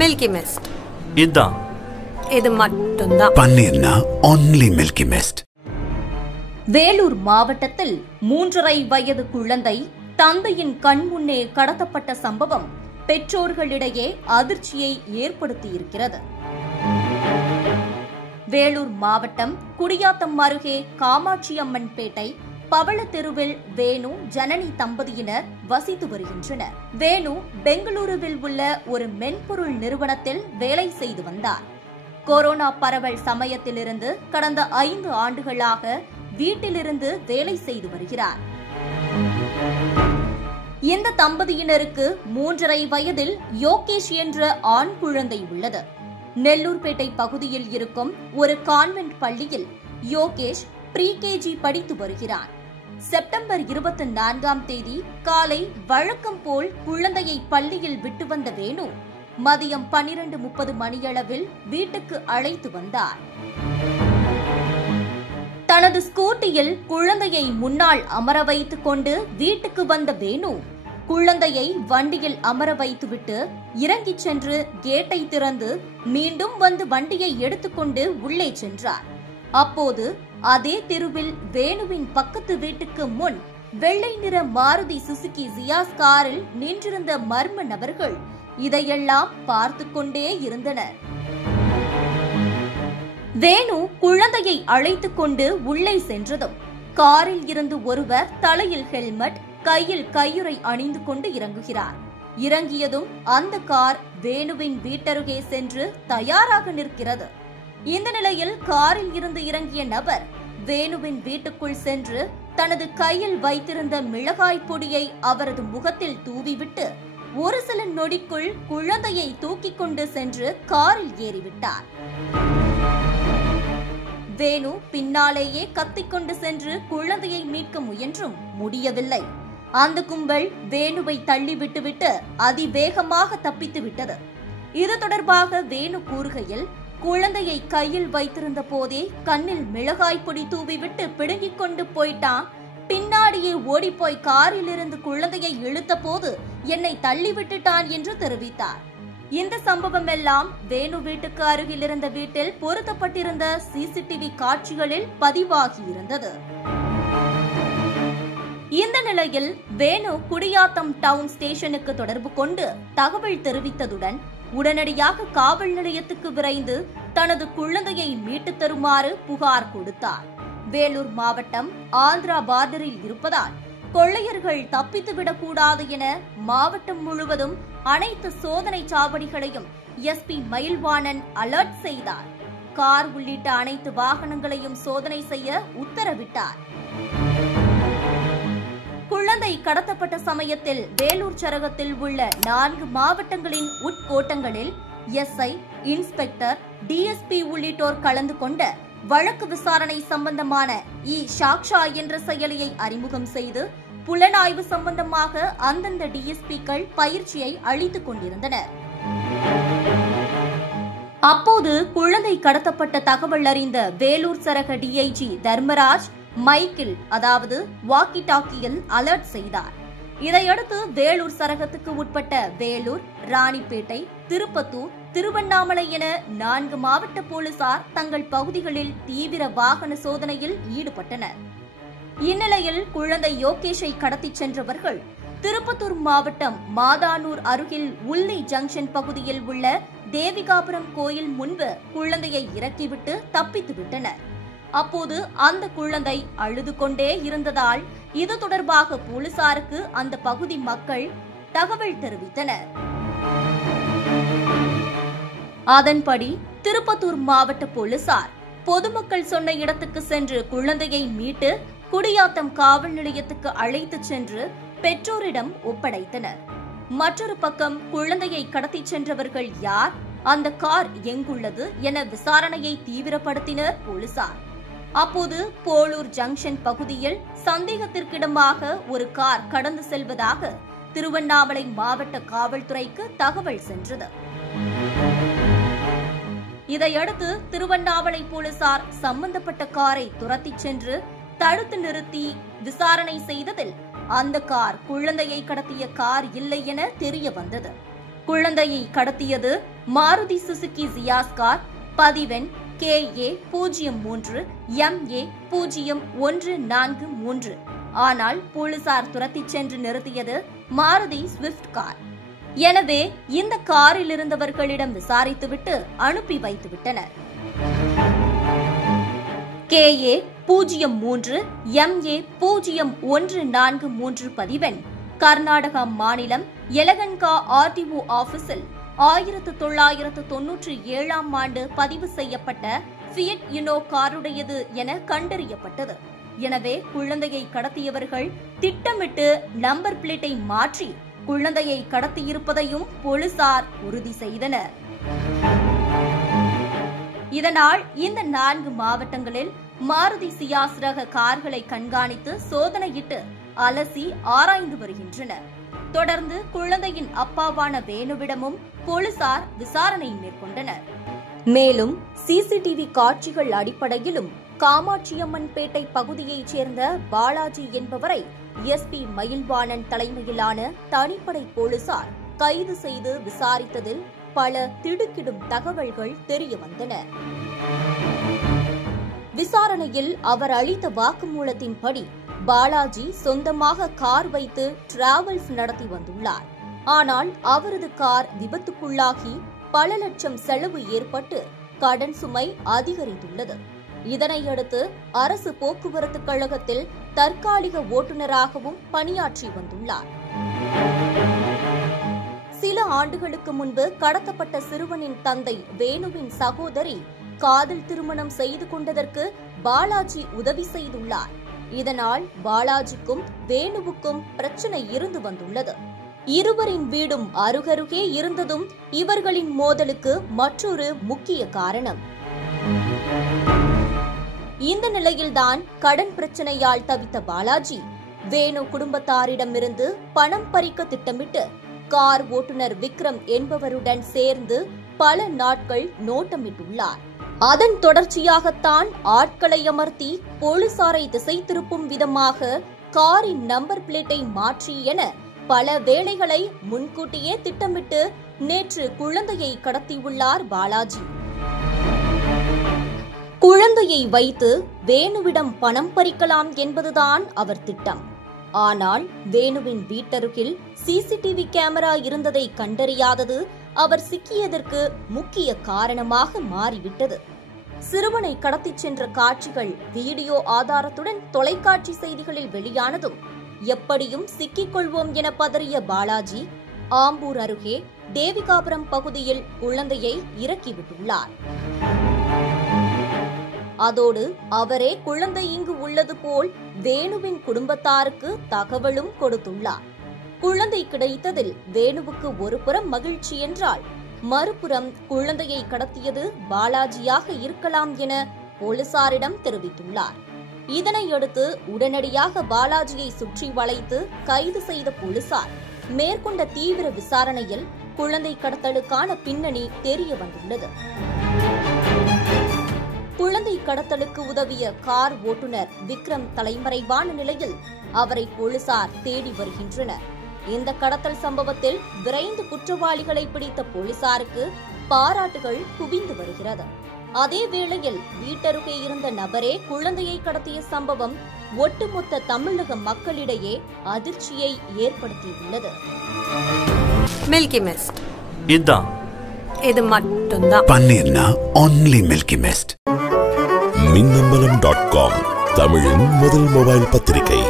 Milky mist. இதுதான். இது மட்டும்தான். பன்னீர்னா only மில்கி மிஸ்ட். வேலூர் மாவட்டத்தில் 3.5 வயது குழந்தை தந்தையின் கண்முன்னே கடத்தப்பட்ட சம்பவம் பெற்றோர்களிடையே அதிர்ச்சியை ஏற்படுத்தியிருக்கிறது. வேலூர் மாவட்டம் குடியாத்தம் அருகே காமாட்சியம்மன் பேட்டை பவள தெருவில் வேணு ஜனனி தம்பதியினர் வசித்து வருகின்றனர். வேணு பெங்களூருவில் உள்ள ஒரு மென்பொருள் நிறுவனத்தில் வேலை செய்து வந்தார். கொரோனா பரவல் சமயத்திலிருந்து கடந்த 5 ஆண்டுகளாக வீட்டிலிருந்து வேலை செய்து வருகிறார். இந்த தம்பதியினருக்கு 3.5 வயதில் யோகேஷ் என்ற ஆண் குழந்தை உள்ளது. நெல்லூர்பேட்டை பகுதியில் இருக்கும் ஒரு கான்வென்ட் பள்ளியில் யோகேஷ் ப்ரீகேஜி படித்து வருகிறார். செப்டம்பர் 24ஆம் தேதி காலை வழக்கம் போல் குழந்தையை பள்ளியில் விட்டு வந்த வேணு மதியம் 12:30 மணியளவில் வீட்டுக்கு அழைத்து வந்தார். தனது ஸ்கூட்டியில் குழந்தையை முன்னால் அமர வைத்துக் கொண்டு வீட்டுக்கு வந்த வேணு குழந்தையை வண்டியில் அமர வைத்துவிட்டு இறங்கிச் சென்று கேட்டை திறந்து மீண்டும் வந்து வண்டியை எடுத்துக்கொண்டு உள்ளே சென்றார். அப்போது அதே தெருவில் வேணுவின் பக்கத்து வீட்டுக்கு முன் வெள்ளை நிற மாருதி சுசுகி ஜியாஸ் காரில் நின்றிருந்த மர்ம நபர்கள் இதையெல்லாம் பார்த்து கொண்டே இருந்தனர். வேணு குழந்தையை அழைத்துக் கொண்டு உள்ளே சென்றதும் காரில் இருந்து ஒருவர் தலையில் ஹெல்மெட், கையில் கையுறை அணிந்து கொண்டு இறங்குகிறார். இறங்கியதும் அந்த கார் வேணுவின் வீட்டருகே சென்று தயாராக நிற்கிறது. இந்த நிலையில் காரில் இருந்து இறங்கிய நபர் வேணுவின் வீட்டுக்குள் சென்று தனது கையில் வைத்திருந்த மிளகாய் பொடியை அவரது முகத்தில் தூவிவிட்டு ஒரு சில நொடிக்குள் குழந்தையை தூக்கிக் கொண்டு சென்று காரில் ஏறிவிட்டார். வேணு பின்னாலேயே கத்திக்கொண்டு சென்று குழந்தையை மீட்க முயன்றும் முடியவில்லை. அந்த கும்பல் வேணுவை தள்ளி விட்டுவிட்டு அதிவேகமாக தப்பித்து விட்டது. இது தொடர்பாக வேணு கூறுகையில், குழந்தையை கையில் வைத்திருந்த போதே கண்ணில் மிளகாய் பொடி தூவிவிட்டு பிடுங்கிக் கொண்டு போயிட்டான். பின்னாடியே ஓடிப்போய் காரில் இருந்து குழந்தையை இழுத்த போது என்னை தள்ளி விட்டுட்டான் என்று தெரிவித்தார். இந்த சம்பவம் எல்லாம் வேணு வீட்டுக்கு அருகில் இருந்த வீட்டில் பொருத்தப்பட்டிருந்த சிசிடிவி காட்சிகளில் பதிவாகியிருந்தது. இந்த நிலையில் வேணு குடியாத்தம் டவுன் ஸ்டேஷனுக்கு தொடர்பு கொண்டு தகவல் தெரிவித்ததுடன் உடனடியாக காவல் நிலையத்துக்கு விரைந்து தனது குழந்தையை மீட்டு தருமாறு புகார் கொடுத்தார். வேலூர் மாவட்டம் ஆந்திரா பார்டரில் இருப்பதால் கொள்ளையர்கள் தப்பித்துவிடக்கூடாது என மாவட்டம் முழுவதும் அனைத்து சோதனை சாவடிகளையும் எஸ்பி மயில்வாணன் அலர்ட் செய்தார். கார் உள்ளிட்ட அனைத்து வாகனங்களையும் சோதனை செய்ய உத்தரவிட்டார். குழந்தை கடத்தப்பட்ட சமயத்தில் வேலூர் சரகத்தில் உள்ள 4 மாவட்டங்களின் உட்கோட்டங்களில் எஸ்ஐ, இன்ஸ்பெக்டர், டிஎஸ்பி உள்ளிட்டோர் கலந்து கொண்ட வழக்கு விசாரணை சம்பந்தமான சாக்ஷா என்ற செயலியை அறிமுகம் செய்து புலனாய்வு சம்பந்தமாக அந்தந்த டிஎஸ்பிக்கள் பயிற்சியை அளித்துக் கொண்டிருந்தனர். அப்போது குழந்தை கடத்தப்பட்ட தகவல் அறிந்த வேலூர் சரக டிஐஜி தர்மராஜ் மைக்கில், அதாவது வாக்கி டாக்கியில் அலர்ட் செய்தார். இதையடுத்து வேலூர் சரகத்துக்கு உட்பட்ட வேலூர், ராணிப்பேட்டை, திருப்பத்தூர், திருவண்ணாமலை என 4 மாவட்ட போலீசார் தங்கள் பகுதிகளில் தீவிர வாகன சோதனையில் ஈடுபட்டனர். இந்நிலையில் குழந்தை யோகேஷை கடத்திச் சென்றவர்கள் திருப்பத்தூர் மாவட்டம் மாதானூர் அருகில் உள்ளி ஜங்ஷன் பகுதியில் உள்ள தேவிகாபுரம் கோயில் முன்பு குழந்தையை இறக்கிவிட்டு தப்பித்து விட்டனர். அப்போது அந்த குழந்தை அழுது கொண்டே இருந்ததால் இது தொடர்பாக போலீசாருக்கு அந்த பகுதி மக்கள் தகவல் தெரிவித்தனர். அதன்படி திருப்பத்தூர் மாவட்ட போலீசார் பொதுமக்கள் சொன்ன இடத்துக்கு சென்று குழந்தையை மீட்டு குடியாத்தம் காவல் நிலையத்துக்கு அழைத்துச் சென்று பெற்றோரிடம் ஒப்படைத்தனர். மற்றொரு பக்கம் குழந்தையை கடத்திச் சென்றவர்கள் யார், அந்த கார் எங்குள்ளது என விசாரணையை தீவிரப்படுத்தினர் போலீசார். அப்போது போலூர் ஜங்ஷன் பகுதியில் சந்தேகத்திற்கிடமாக ஒரு கார் கடந்து செல்வதாக திருவண்ணாமலை மாவட்ட காவல்துறைக்கு தகவல் சென்றது. இதையடுத்து திருவண்ணாமலை போலீசார் சம்பந்தப்பட்ட காரை துரத்திச் சென்று தடுத்து நிறுத்தி விசாரணை செய்ததில் அந்த கார் குழந்தையை கடத்திய கார் இல்லை என தெரிய வந்தது. குழந்தையை கடத்தியது மாருதி சுசுகி ஜியாஸ் கார், பதிவெண் KA03 MA0143. ஆனால் போலீசார் துரத்திச் சென்று நிறுத்தியது மாருதி ஸ்விஃப்ட் கார். எனவே இந்த காரில் இருந்தவர்களிடம் விசாரித்துவிட்டு அனுப்பி வைத்துவிட்டனர். KA03 MA0143 பதிவெண் கர்நாடகா மாநிலம் யலகன்கா RTO ஆபீஸில் 1997ஆம் ஆண்டு பதிவு செய்யப்பட்ட ஃபியட் யுனோ காருடையது என கண்டறியப்பட்டது. எனவே குழந்தையை கடத்தியவர்கள் திட்டமிட்டு நம்பர் பிளேட்டை மாற்றி குழந்தையை கடத்தியிருப்பதையும் போலீசார் உறுதி செய்தனர். இதனால் இந்த 4 மாவட்டங்களில் மாருதி சியாஸ் ரக கார்களை கண்காணித்து சோதனையிட்டு அலசி ஆராய்ந்து வருகின்றனர். தொடர்ந்து குழந்தையின் அப்பாவான வேணுவிடமும் போலீசார் விசாரணை மேற்கொண்டனர். மேலும் CCTV காட்சிகள் அடிப்படையிலும் காமாட்சியம்மன்பேட்டை பகுதியைச் சேர்ந்த பாலாஜி என்பவரை SP மயில்வாணன் தலைமையிலான தனிப்படை போலீசார் கைது செய்து விசாரித்ததில் பல திடுக்கிடும் தகவல்கள் தெரியவந்தன. விசாரணையில் அவர் அளித்த வாக்குமூலத்தின்படி பாலாஜி சொந்தமாக கார் வைத்து டிராவல்ஸ் நடத்தி வந்துள்ளார். ஆனால் அவரது கார் விபத்துக்குள்ளாகி பல லட்சம் செலவு ஏற்பட்டு கடன் சுமை அதிகரித்துள்ளது. இதனையடுத்து அரசு போக்குவரத்து கழகத்தில் தற்காலிக ஓட்டுநராகவும் பணியாற்றி வந்துள்ளார். சில ஆண்டுகளுக்கு முன்பு கடத்தப்பட்ட சிறுவனின் தந்தை வேணுவின் சகோதரி காதல் திருமணம் செய்து கொண்டதற்கு பாலாஜி உதவி செய்துள்ளார். இதனால் பாலாஜிக்கும் வேணுவுக்கும் பிரச்சனை இருந்து வந்துள்ளது. இருவரின் வீடும் அருகருகே இருந்ததும் இவர்களின் மோதலுக்கு மற்றொரு முக்கிய காரணம். இந்த நிலையில்தான் கடன் பிரச்சனையால் தவித்த பாலாஜி வேணு குடும்பத்தாரிடமிருந்து பணம் பறிக்க திட்டமிட்டு கார் ஓட்டுநர் விக்ரம் என்பவருடன் சேர்ந்து பல நாட்கள் நோட்டமிட்டுள்ளார். அதன் தொடர்ச்சியாகத்தான் ஆட்களை அமர்த்தி போலீசாரை திசை திருப்பும் விதமாக காரின் நம்பர் பிளேட்டை மாற்றி என பல வேளைகளை முன்கூட்டியே திட்டமிட்டு நேற்று குழந்தையை கடத்தியுள்ளார் பாலாஜி. குழந்தையை வைத்து வேணுவிடம் பணம் பறிக்கலாம் என்பதுதான் அவர் திட்டம். ஆனால் வேணுவின் வீட்டருகில் CCTV கேமரா இருந்ததை கண்டறியாதது அவர் சிக்கியதற்கு முக்கிய காரணமாக மாறிவிட்டது. சிறுவனை கடத்திச் சென்ற காட்சிகள் வீடியோ ஆதாரத்துடன் தொலைக்காட்சி செய்திகளில் வெளியானதும் எப்படியும் சிக்கிக் கொள்வோம் என பதறிய பாலாஜி ஆம்பூர் அருகே தேவிகாபுரம் பகுதியில் குழந்தையை இறக்கிவிட்டுள்ளார். அதோடு அவரே குழந்தை இங்கு உள்ளது போல் வேணுவின் குடும்பத்தாருக்கு தகவலும் கொடுத்துள்ளார். குழந்தை கிடைத்ததில் வேணுவுக்கு ஒரு புறம் மகிழ்ச்சி என்றால் மறுபுறம் குழந்தையை கடத்தியது பாலாஜியாக இருக்கலாம் என போலீசாரிடம் தெரிவித்துள்ளார். இதனையடுத்து உடனடியாக பாலாஜியை சுற்றி வளைத்து கைது செய்த போலீசார் மேற்கொண்ட தீவிர விசாரணையில் குழந்தை கடத்தலுக்கான பின்னணி தெரிய வந்துள்ளது. குழந்தை கடத்தலுக்கு உதவிய கார் ஓட்டுநர் விக்ரம் தலைமறைவான நிலையில் அவரை போலீசார் தேடி வருகின்றனர். இந்த கடத்தல் சம்பவத்தில் விரைந்து குற்றவாளிகளை பிடித்த போலீசாருக்கு பாராட்டுகள் குவிந்து வருகிறது. அதே வேளையில் வீட்டருகே இருந்த நபரே குழந்தையை கடத்திய சம்பவம் ஒட்டுமொத்த தமிழக மக்களிடையே அதிர்ச்சியை ஏற்படுத்தியுள்ளது. மில்கி மிஸ்ட் இதான் இது மட்டும்தான். பன்னீர்னா only மில்கி மிஸ்ட். மின்னம்பலம்.com தமிழின் முதல் மொபைல் பத்திரிகை.